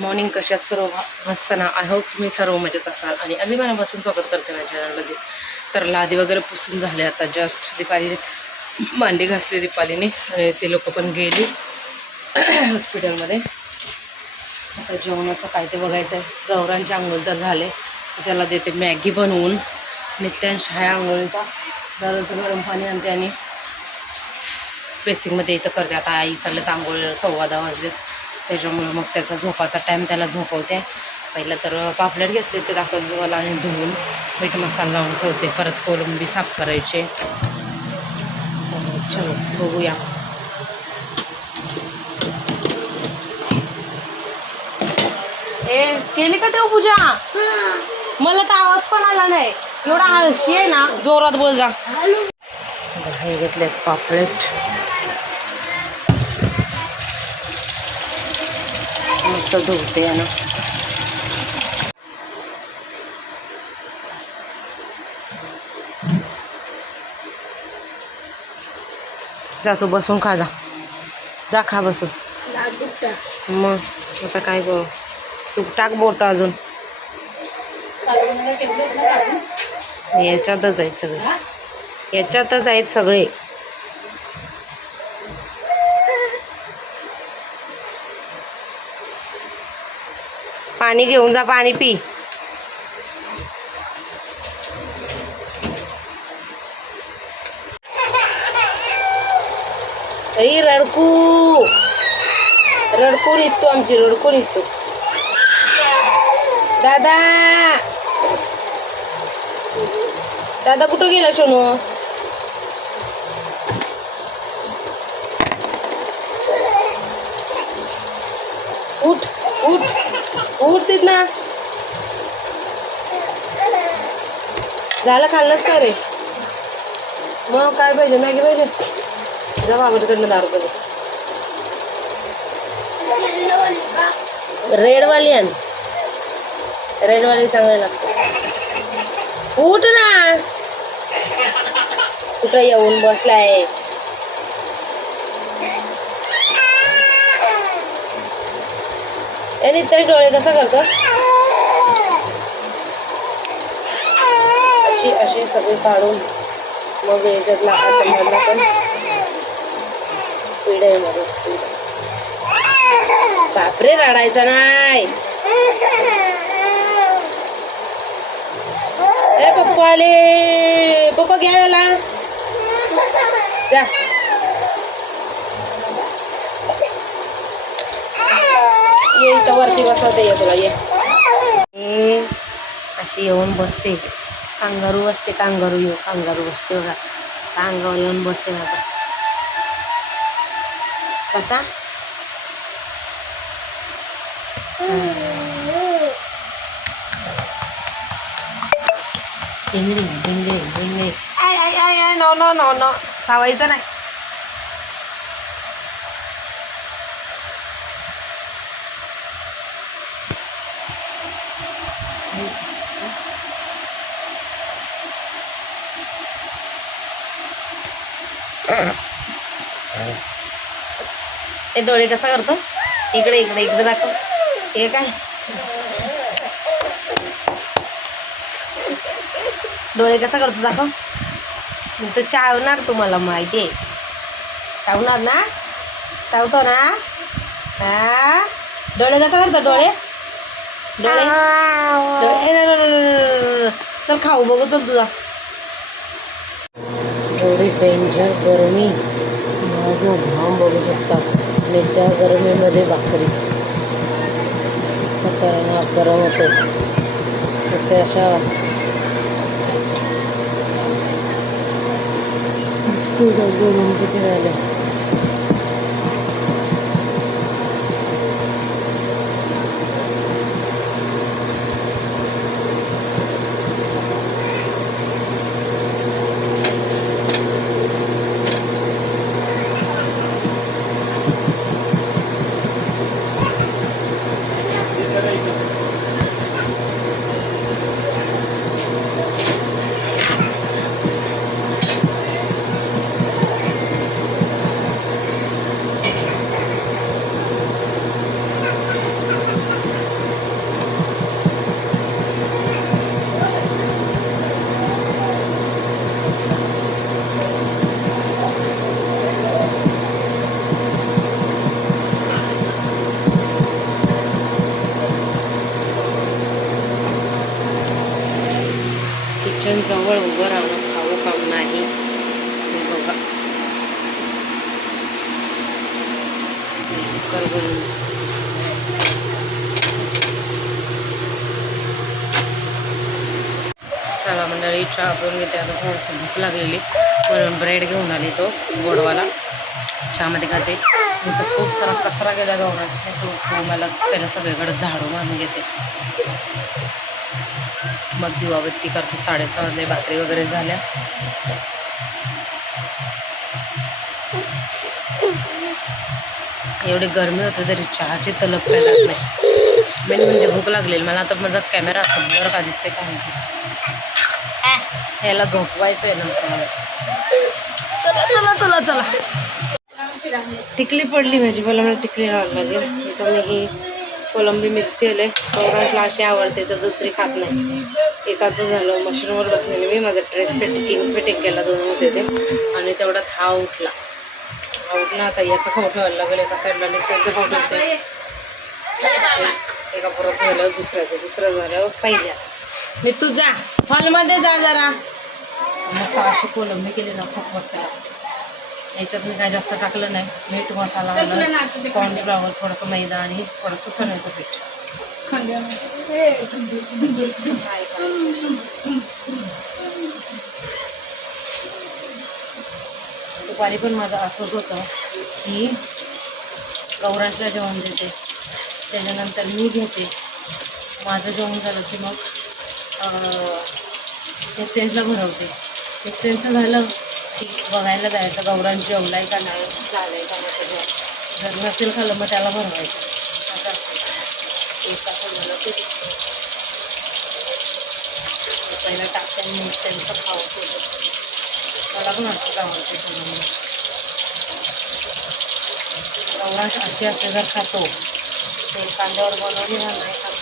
Morning. कशात सर्व असताना आय होप तुम्ही सर्व मजेत असाल आणि अगदी मनापासून स्वागत करते माझ्या चॅनलमध्ये. तर लादी वगैरे पुसून झाले आता जस्ट. दीपाली मांडी घासली दीपालीने आणि ते लोक पण गेली हॉस्पिटलमध्ये. आता जेवणाचं काय ते बघायचं आहे. गौरांचे आंघोळ तर झाले, त्याला देते मॅगी बनवून. नित्यांश आहे आंघोळीचा, दररोज गरम पाणी आणते आणि बेसिकमध्ये इथं करते. आता आई चाललं आंघोळीला 10:15 वाजलेत, त्याच्यामुळे मग त्याचा झोपाचा टाईम त्याला झोपवते. पहिलं तर पापलेट घेतले ते दाखवते मला आणि धुवून मीठ मसाला लावून ठेवते. परत कोलंबी साफ करायचे. चलो बघूया. ए केली का देव पूजा? मला तर आवाज पण आला नाही. एवढा आळशी आहे ना, जोरात बोल जा. हे घेतलेत पापलेट, मस्त धुवते ना. जा तू बसून खा, जा जा खा बसून. मग आता काय करू, तू टाक बोट अजून. याच्यातच आहेत सगळे, याच्यातच आहेत सगळे. पाणी घेऊन जा, पाणी पी. आई रडकू रडकू निघतो, आमची रडकू निघतो. दादा दादा कुठं गेला सोनू? उठ उठ उठतेत ना. झालं, खाल्लंच का रे? मग काय पाहिजे? मॅगी पाहिजे? जा बाबाकडनं 10 रुपये. रेडवाली आण, रेडवाली चांगली लागते. उठ ना, कुठं येऊन बसलाय? याने ते डोळे कसा करतो? अशी अशी सगळी काढून मग याच्यातला हातामधला पण स्पीड आहे माझं, स्पीड. बापरे, रडायचा नाही. ए पप्पा आले, पप्पा घ्यायला जा. ये इथं वरती बसवते, ये तुला ये. अशी येऊन बसते, कांगारू असते. कांगारू येऊ, कांगारू बसते बघा. अंगावर येऊन बसते आता. कसा डिंगरिंग डिंगरिंग डिंगरिंग. आय आय आय आय, नो नो नो नो, चावायचं नाही. ते डोळे कसा करतो? इकडे इकडे इकडे दाखव. हे काय डोळे कसा करतो दाखव. तो चावणार, तुम्हाला माहिती आहे. चावणार ना, चावतो ना. हा, डोळे कसा करतो? डोळे डोळे डोळे. चल खाऊ बघू, चल तुझा. एवढी डेंजर गरमी, माझं घाम बघू शकता. आणि त्या गरमीमध्ये भाकरी खतरनाक गरम होते. तसे अशा गरम किती राहिले. जवळ उभं राहणं खाऊ काम नाही. हे बघा करगुण. चला मंडळी चहा पिऊन घेते. आता थोडंसं भूक लागलेली म्हणून ब्रेड घेऊन आली तो गोडवाला चहामध्ये खाते. इथं खूप सारा कचरा गेला गव्हात. तो मला पहिला सगळीकडे झाडू मारून घेते, मग दिवाबत्ती करते. 6:30 वाजले, भाकरी वगैरे झाल्या. एवढी गरमी होते तरी चहाची तलब काय लागत नाही. मेन म्हणजे भूक लागलेली मला. आता माझा कॅमेरा समोर का दिसते काय माहिती. याला झोपवायचं आहे नंतर मला. चला चला चला चला. टिकली पडली माझी, मला टिकली लावायला लागेल. इथं मी ही कोलंबी मिक्स केले. गौरांशला अशी आवडते तर दुसरी खात नाही. एकाचं झालं. मशीनवर बसलेले मी, माझा ड्रेस फिटिंग केला 2 होते ते, आणि तेवढ्यात हा उठला. आता याचं खाऊ ठेवायला लागेल. एका साईडला आणि त्याचं खाऊ ठेवते. एका पुराचं झाल्यावर दुसरं झाल्यावर पहिल्याचं. मी तू जा हॉलमध्ये जा जरा. मस्त अशी कोलंबी केली ना, खूप मस्त लागते. याच्यात मी काय जास्त टाकलं नाही. मीठ, मसाला, कॉर्नफ्लॉवर, थोडंसं मैदा आणि थोडंसं चण्याचं पीठ. दुपारी पण माझं असंच होतं की गौरांचं जेवण देते, त्याच्यानंतर मी घेते. माझं जेवण झालं की मग एक्सचेंजला भरवते. एक्सचेंजचं झालं की बघायला जायचं गौरांश जेवलाय का नाही, झालं आहे का नाही. जर नसेल खाल्लं मग त्याला भरवायचं. असं असतं. एक असं झालं की पहिला टाकते मी त्यांचं खावं. मला पण असंच आवडते म्हणून. गौरांश असे असे जर खातो ते कांद्यावर बनवली ना नाही खातो.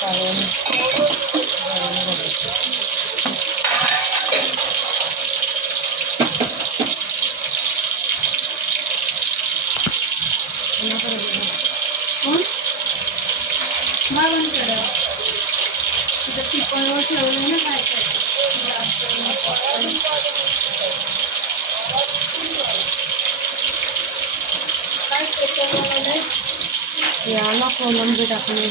काढून टिपणवर ठेवलं ना काय याला कोलंबी टाकली.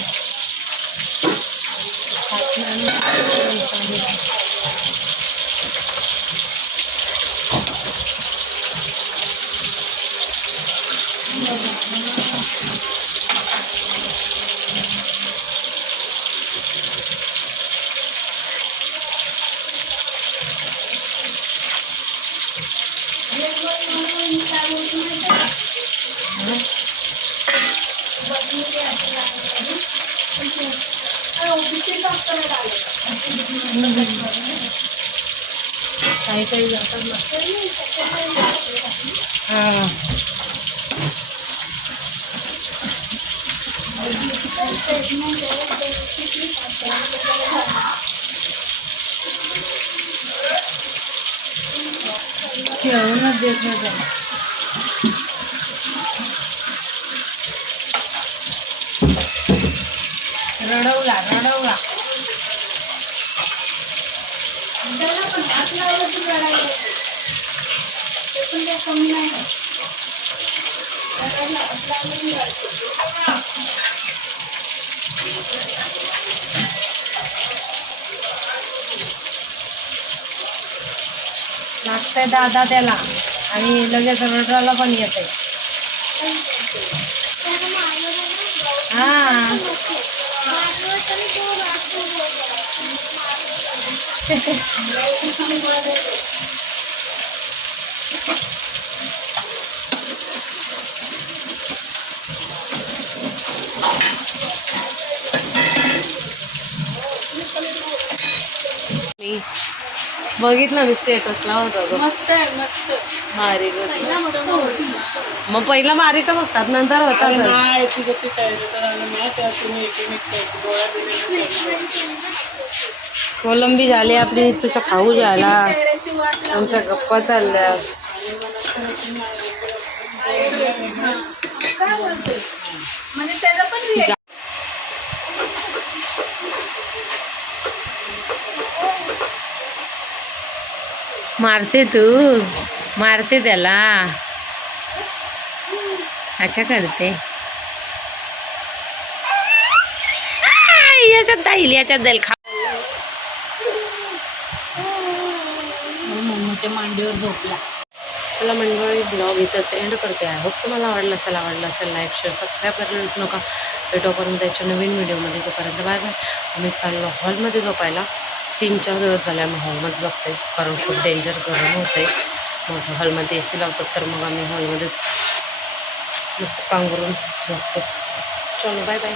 काही काही जातात ना. हां खेळूनच देत नाही त्याला. रडवला पण हात लावलं की रडायला येते. ते पण काही कमी नाही. रडायला हात लावलं की रडते. लागतंय दादा त्याला आणि लगेच रडायला पण येते. हां मी बघितलं मी स्टेटस लावत होतो. मस्त आहे मस्त. मारीक पहिला मस्त होती. मग पहिला मारीकच असतात नंतर होतात नाही तुझं ते तयारी तर आलं ना त्या तुम्ही एक गोळा दिलेला ट्रीटमेंट केली ना. कोलंबी झाली आपली तुझ्या खाऊ झाला चेहऱ्याची वाट लावली. आमच्या गप्पा चालल्या काय बोलतोय म्हणजे त्याला पण react मारते तू मारते त्याला अच्छा करते याच्यात जाईल याच्यात जाईल खा मम्मीच्या मांडीवर झोपला. चला मंडळी ब्लॉग इथंच एंड करते आहे होप तुम्हाला आवडलं असेल लाईक शेअर सबस्क्राईब करायला विसरू नका. भेटू आपण त्याच्या नवीन व्हिडिओमध्ये. तोपर्यंत बाय बाय. आम्ही चाललो हॉलमध्ये झोपायला. 3-4 दिवस झाले आम्ही हॉलमध्ये झोपते कारण खूप डेंजर गरम होते. मग हॉलमध्ये AC लावतात तर मग आम्ही हॉलमध्येच मस्त पांघरून झोपतो. चलो बाय बाय.